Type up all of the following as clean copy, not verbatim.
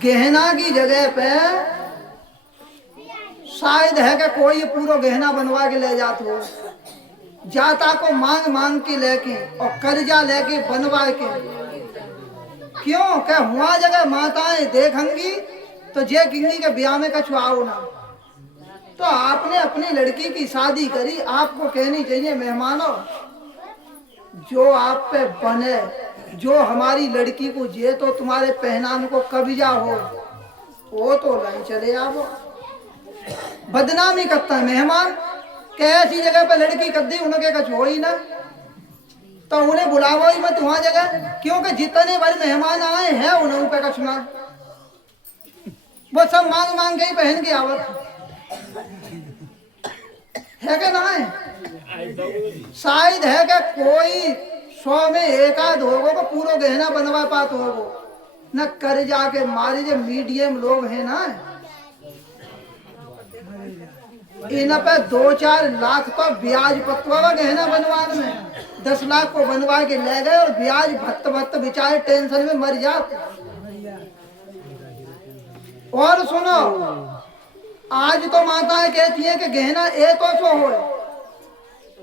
गहना की जगह पे शायद है कि कोई पूरा गहना बनवा के ले जाते हो, जाता को मांग मांग के लेके और कर्जा लेके बनवा के, क्यों क्या हुआ जगह माताएं देखंगी तो जे किंगी के ब्याह में कछु आओ ना। तो आपने अपनी लड़की की शादी करी, आपको कहनी चाहिए मेहमानों जो आप पे बने, जो हमारी लड़की को जे तो तुम्हारे पहनाने को कब्जा हो वो तो नहीं चले आओ। बदनामी करता है मेहमान के ऐसी जगह पे लड़की कर दी उनके कछ हो ही ना, तो उन्हें बुलावा ही मत वहां जगह, क्योंकि जितने बार मेहमान आए हैं उन्हें पे कछ ना, वो सब मांग मांग के ही पहन के आवत है कि ना है। शायद है कि कोई 100 में एक आध होगो को पूरा गहना बनवा पात होगो न, कर जाके मारे जो मीडियम लोग हैं ना इन पे 2-4 लाख तो ब्याज पतवा गहना बनवाने में, 10 लाख को बनवा के ले गए और ब्याज भत्त भत्त बेचारे टेंशन में मर जाते। और सुनो आज तो माताएं कहती हैं कि गहना ए तो सो हो,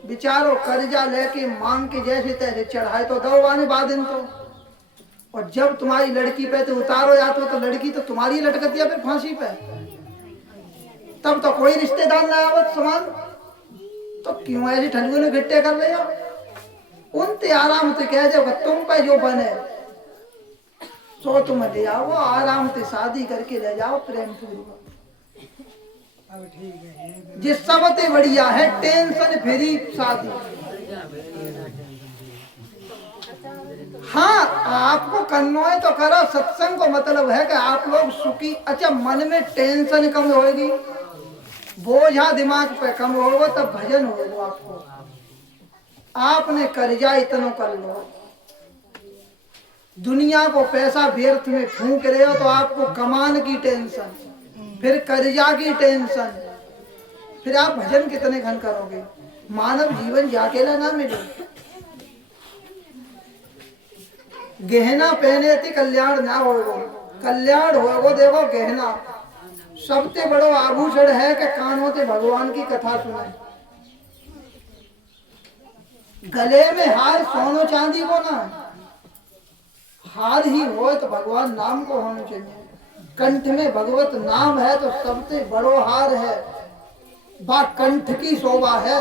बेचारो कर्जा लेके मांग के जैसे तैसे चढ़ाए तो दो आने बाद इन तो, और जब तुम्हारी लड़की पे तो उतारो जाते हो तो लड़की तो तुम्हारी लटकती है फिर फांसी पे, तब तो कोई रिश्तेदार ना आवत समान, तो क्यों ऐसी ठंडू ने घिट्टे कर रहे हो। उनते आराम से कह दो तुम पे जो बने सो तुम ले आओ, आराम से शादी करके ले जाओ प्रेम पूर्वक। जिस सबसे बढ़िया है टेंशन फ्री शादी। हाँ आपको करना है तो करो, सत्संग को मतलब है कि आप लोग सुखी, अच्छा मन में टेंशन कम होगी, बोझा दिमाग पे कम होगा, तब भजन होगा आपको। आपने कर्जा इतना कर लो, दुनिया को पैसा व्यर्थ में फूंक रहे हो तो आपको कमान की टेंशन, फिर कर्जा की टेंशन, फिर आप भजन कितने घन करोगे। मानव जीवन जाकेला ना मिले, गहना पहने थे कल्याण ना होगो, कल्याण होगो देखो गहना सबसे बड़ो आभूषण है कि कानों से भगवान की कथा सुने, गले में हार सोनो चांदी को ना, हार ही हो तो भगवान नाम को होना चाहिए, कंठ में भगवत नाम है तो सबसे बड़ो हार है, बा कंठ की शोभा है।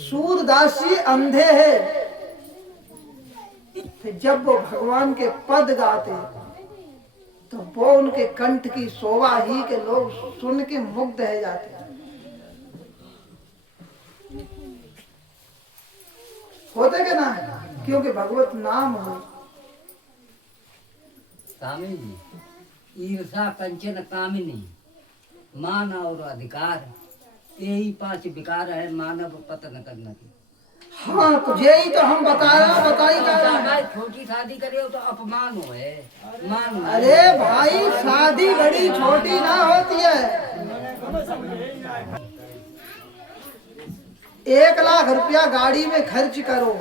सूरदासी अंधे है, फिर जब वो भगवान के पद गाते तो वो उनके कंठ की शोभा ही के लोग सुन के मुग्ध है जाते। होते के ना, क्योंकि भगवत नाम हो। कामिनी ईर्षा कंचन कामिनी, मान और अधिकार, यही 5 विकार है मानव पतन करने की। हाँ तो यही तो हम बता रहे हैं, बताई जा रहे हैं। छोटी शादी करे तो अपमान हो है, मान। अरे भाई शादी बड़ी छोटी ना होती है, 1 लाख रुपया गाड़ी में खर्च करो,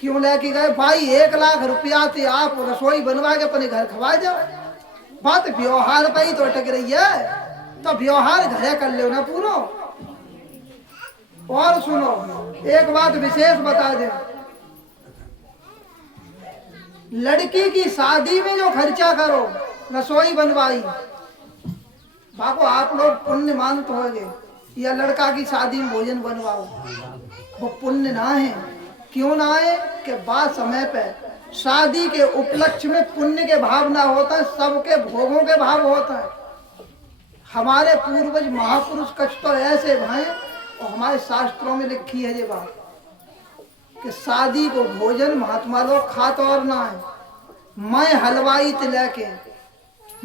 क्यों लेके गए भाई 1 लाख रुपया से आप रसोई बनवा के अपने घर खवा जाओ। बात व्यवहार पे ही तो अटक रही है, तो व्यवहार घरे कर लो ना पूरा। और सुनो एक बात विशेष बता दे, लड़की की शादी में जो खर्चा करो रसोई बनवाई, बाको आप लोग पुण्य मानते होगे, या लड़का की शादी में भोजन बनवाओ, वो पुण्य ना है। क्यों ना है कि बाद समय पे शादी के उपलक्ष्य में पुण्य के भाव ना होता है, सबके भोगों के भाव होता है। हमारे पूर्वज महापुरुष कछ तो ऐसे भाई, और हमारे शास्त्रों में लिखी है ये बात कि शादी को भोजन महात्मा लोग खाते और ना है। मैं हलवाई ते लेके,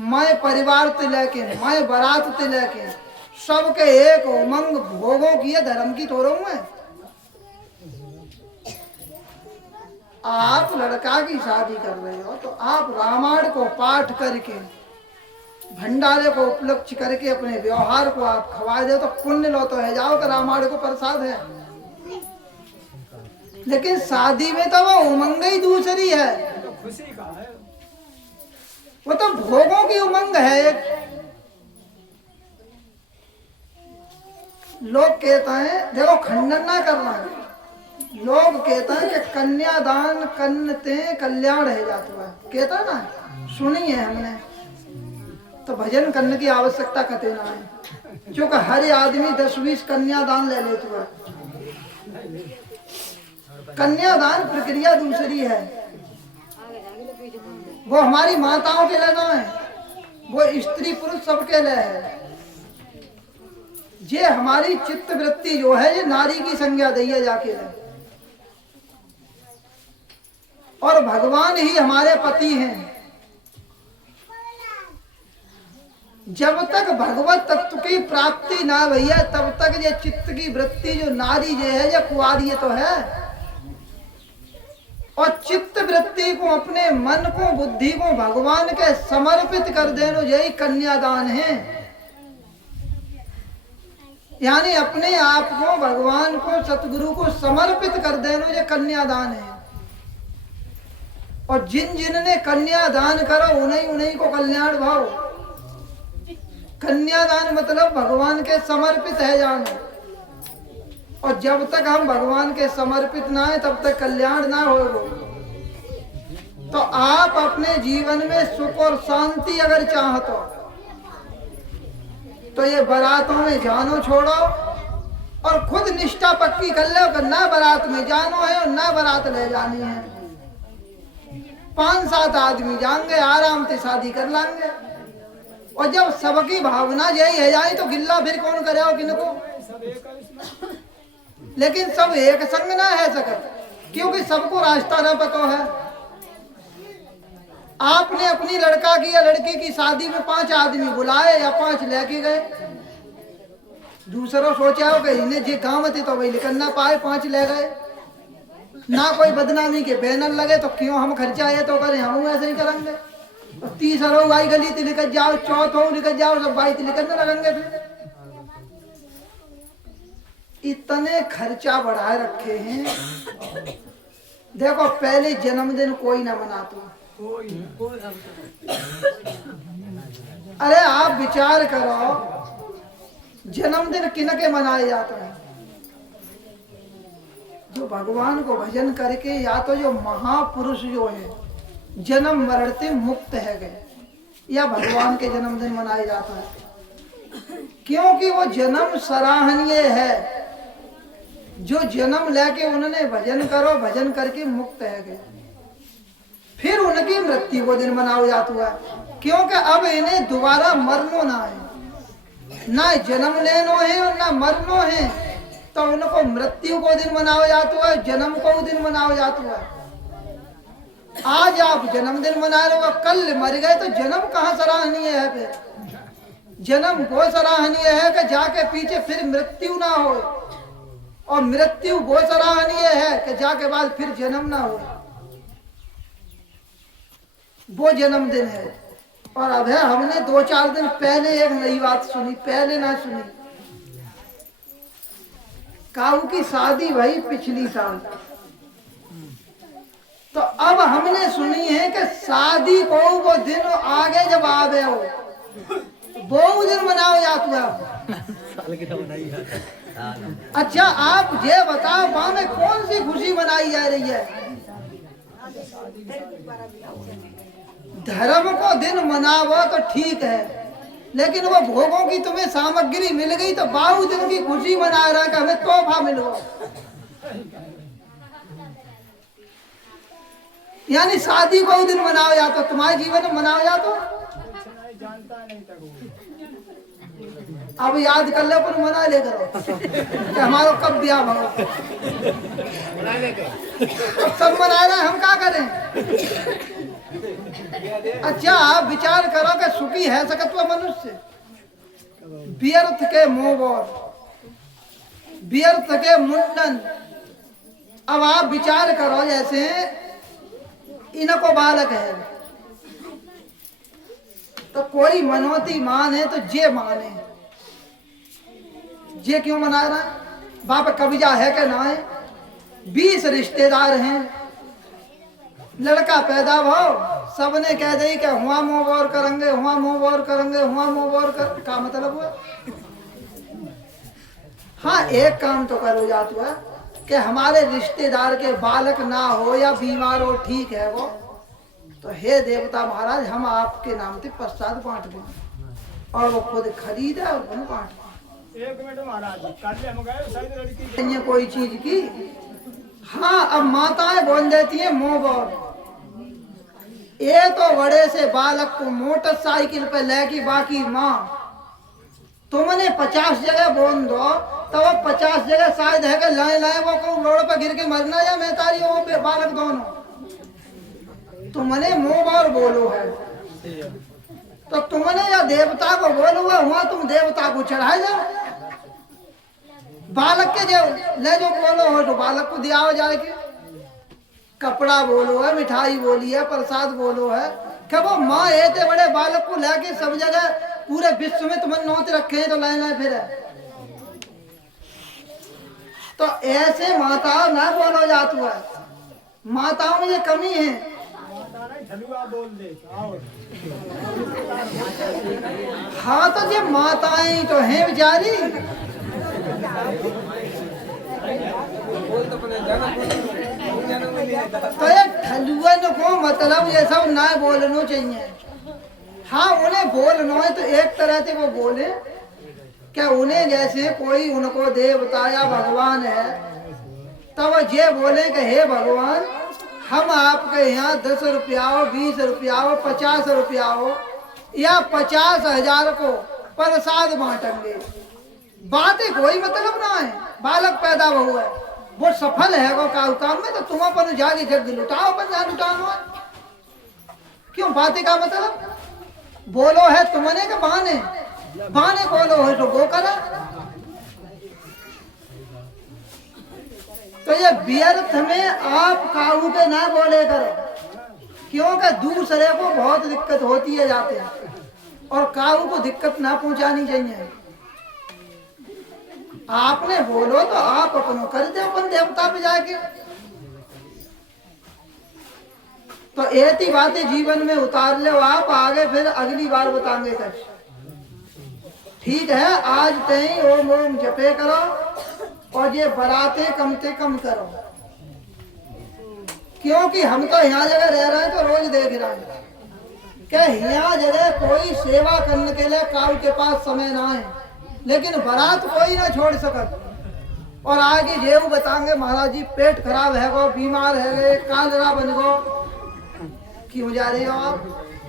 मैं परिवार ते लेके, मैं बारात ते लेके, सबके एक उमंग भोगों की है, धर्म की थोड़ा हूं मैं। आप लड़का की शादी कर रहे हो तो आप रामायण को पाठ करके, भंडारे को उपलक्ष्य करके अपने व्यवहार को आप खवा दे तो पुण्य लो तो है जाओ कि रामायण को प्रसाद है। लेकिन शादी में तो वो उमंग ही दूसरी है, तो खुशी का है। वो तो भोगों की उमंग है एक। लोग कहते हैं, देखो खंडन ना करना है, लोग कहते हैं कि कन्यादान करते कल्याण है जाता है, कहता है ना, सुनी है हमने। तो भजन करने की आवश्यकता कते ना है, क्योंकि हर आदमी 10-20 कन्यादान ले लेते है। कन्यादान प्रक्रिया दूसरी है, वो हमारी माताओं के लिए ना है, वो स्त्री पुरुष सबके लिए है। ये हमारी चित्त वृत्ति जो है, ये नारी की संज्ञा दी है जाके है। और भगवान ही हमारे पति हैं। जब तक भगवत तत्व की प्राप्ति ना भई है, तब तक ये चित्त की वृत्ति जो नारी जो है, ये कुंवारी तो है। और चित्त वृत्ति को, अपने मन को, बुद्धि को भगवान के समर्पित कर देना, यही कन्यादान है। यानी अपने आप को भगवान को, सतगुरु को समर्पित कर देना, ये कन्यादान है। और जिन जिन ने कन्यादान करो, उन्हीं उन्हीं को कल्याण भाव। कन्यादान मतलब भगवान के समर्पित है जाना। और जब तक हम भगवान के समर्पित ना है, तब तक कल्याण ना होगा। तो आप अपने जीवन में सुख और शांति अगर चाहते हो, तो ये बारातों में जानो छोड़ो और खुद निष्ठा पक्की कर लो कि ना बारात में जानो है और ना बारात ले जानी है। 5-7 आदमी जाएंगे, आराम से शादी कर लेंगे। और जब सबकी भावना यही है जाए, तो गिल्ला फिर कौन करे हो किनको। लेकिन सब एक संग ना है सकत, क्योंकि सबको रास्ता न पता है। आपने अपनी लड़का की या लड़की की शादी में 5 आदमी बुलाए या 5 लेके गए, दूसरों सोचा हो कि इन्हें जे काम थी तो वही निकल ना पाए, 5 ले गए। ना कोई बदनामी के बैनर लगे, तो क्यों हम खर्चा है तो करें, हम ऐसे ही करेंगे। और 30 आई गली थी निकल जाओ, 4 निकल जाओ, सब 22 निकलने लगेंगे। फिर इतने खर्चा बढ़ाए रखे हैं। देखो पहले जन्मदिन कोई ना मनाता। अरे आप विचार करो, जन्मदिन किनके मनाए जाते हैं? जो भगवान को भजन करके, या तो जो महापुरुष जो है जन्म मरण से मुक्त है गए, या भगवान के जन्मदिन मनाए जाता है। क्योंकि वो जन्म सराहनीय है। जो जन्म लेके उन्होंने भजन करो, भजन करके मुक्त है गए, फिर उनकी मृत्यु को दिन मनाया जाता है। क्योंकि अब इन्हें दोबारा मरनो ना है, ना जन्म लेनो है और ना मरनो है, तो उनको मृत्यु को दिन मनाया जाता है, जन्म को दिन मनाया जाता है। आज आप जन्मदिन मना रहे हो, कल मर गए, तो जन्म कहाँ सराहनीय है? फिर जन्म वो सराहनीय है कि जाके पीछे फिर मृत्यु ना हो, और मृत्यु वो सराहनीय है कि जाके बाद फिर जन्म ना हो। वो जन्मदिन है। और अब है, हमने 2-4 दिन पहले एक नई बात सुनी, पहले ना सुनी। काऊ की शादी भाई पिछली साल, तो अब हमने सुनी है कि शादी को वो दिन आगे जब आवे हो, वो दिन मनाओ जाता है। अच्छा आप ये बताओ, वहां में कौन सी खुशी मनाई जा रही है? धर्म को दिन मनाओ तो ठीक है, लेकिन वो भोगों की तुम्हें सामग्री मिल गई, तो बाहु दिन की खुशी मना रहा है कि हमें तोहफा मिल गया। यानी शादी को दिन मनाओ या तो तुम्हारे जीवन में मनाओ या तो अब याद कर ले, पर मना ले करो कि हमारा कब ब्याह हो। अब सब मना रहे, हम क्या करें? अच्छा आप विचार करो कि सुखी है सकत वह मनुष्य? व्यर्थ के मोहर, व्यर्थ के मुंडन। अब आप विचार करो, जैसे इनको बालक है, तो कोई मनोती मान है, तो जे माने जे क्यों मना रहा है? बाप कब्जा है कि ना है? 20 रिश्तेदार हैं, लड़का पैदा भाव सबने कह दी कि हुआ मुंह बोर करेंगे, हुआ मुंह बोर करेंगे, हुआ मुंह बोर कर, का मतलब हुआ? हाँ, एक काम तो करो जात हुआ कि हमारे रिश्तेदार के बालक ना हो या बीमार हो, ठीक है वो तो हे देवता महाराज हम आपके नाम से प्रसाद बांट दें, और वो खुद खरीदे और खुद बांट दें। एक मिनट महाराज, कल हम गए शायद लड़की ये कोई चीज की। हाँ, अब माताएं बोल देती हैं मुंह बोर। ये तो बड़े से बालक को मोटरसाइकिल पे लेके बाकी माँ तुमने 50 जगह बोल दो तो वो 50 जगह शायद है कि लाए लाए वो को रोड पर गिर के मरना या मैं तारी वो बालक दोनों। तुमने मुंह बोर बोलो है तो तुमने या देवता को बोलो हुआ, तुम देवता को चढ़ाए जाओ। बालक के जो ले जो बोलो हो तो बालक को दिया हो जाएगी। कपड़ा बोलो है, मिठाई बोली है, प्रसाद बोलो है, क्या वो माँ ऐसे बड़े बालक को लेके सब जगह पूरे विश्व में तुमने नौत रखे हैं तो लाइन लाइन फिर है। तो ऐसे माता ना बोलो जात हुआ, माताओं में ये कमी है। झलुआ बोल दे आओ। हाँ, तो ये माताएं तो हैं बेचारी। तो ये ठलुअन को मतलब ये सब ना बोलना चाहिए। हाँ, उन्हें बोलना है तो एक तरह से वो बोले क्या उन्हें जैसे कोई उनको देवता या भगवान है तब ये बोले कि हे भगवान हम आपके यहाँ 10 रुपया हो, 20 रुपया हो, 50 रुपया हो या 50,000 को प्रसाद बांटेंगे। बातें कोई मतलब ना है। बालक पैदा हुआ है वो सफल है वो काम में तो तुम अपन जाके जग लुटाओ, अपन जहाँ लुटाओ। क्यों बातें का मतलब बोलो है तुमने के बहाने बहाने बोलो है तो वो करा। तो ये व्यर्थ में आप काऊ के ना बोले करो, क्योंकि दूसरे को बहुत दिक्कत होती है जाते हैं और काऊ को दिक्कत ना पहुंचानी चाहिए। आपने बोलो तो आप अपनों कर दे अपन देवता पे जाके। तो ऐसी बातें जीवन में उतार ले आप, आगे फिर अगली बार बताएंगे कैसे। ठीक है, आज तई ओम ओम जपे करो और ये बराते कम से कम करो, क्योंकि हम तो यहाँ जगह रह रहे हैं तो रोज देख रहे हैं कि यहाँ जगह कोई सेवा करने के लिए काऊ के पास समय ना है, लेकिन बारात कोई ना छोड़ सकत। और आगे जेऊ बताएंगे महाराज जी पेट खराब है गो, बीमार है गए, कालरा बन गो, क्यों जा रहे हो आप?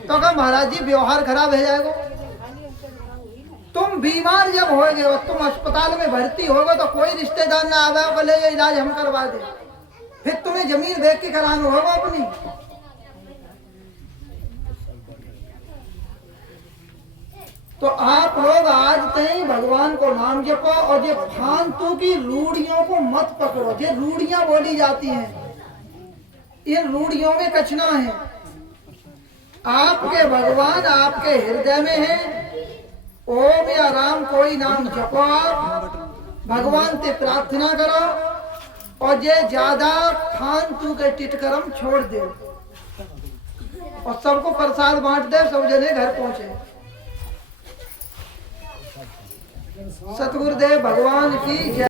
तो कहा महाराज जी व्यवहार खराब है जाएगा। तुम बीमार जब होगे और तुम अस्पताल में भर्ती होगे तो कोई रिश्तेदार ना आवे बोले ये इलाज हम करवा दे, फिर तुम्हें जमीन बेच के कराना होगा अपनी। तो आप लोग आज तक भगवान को नाम जपो और ये फालतू की रूढ़ियों को मत पकड़ो। ये रूढ़ियां बोली जाती हैं, इन रूढ़ियों में कचना है। आपके भगवान आपके हृदय में है। ओम या राम कोई नाम जपो, आप भगवान से प्रार्थना करो और ये ज्यादा फालतू के टिटकरम छोड़ दे और सबको प्रसाद बांट दे, सब जने घर पहुंचे। सतगुरुदेव भगवान की जय।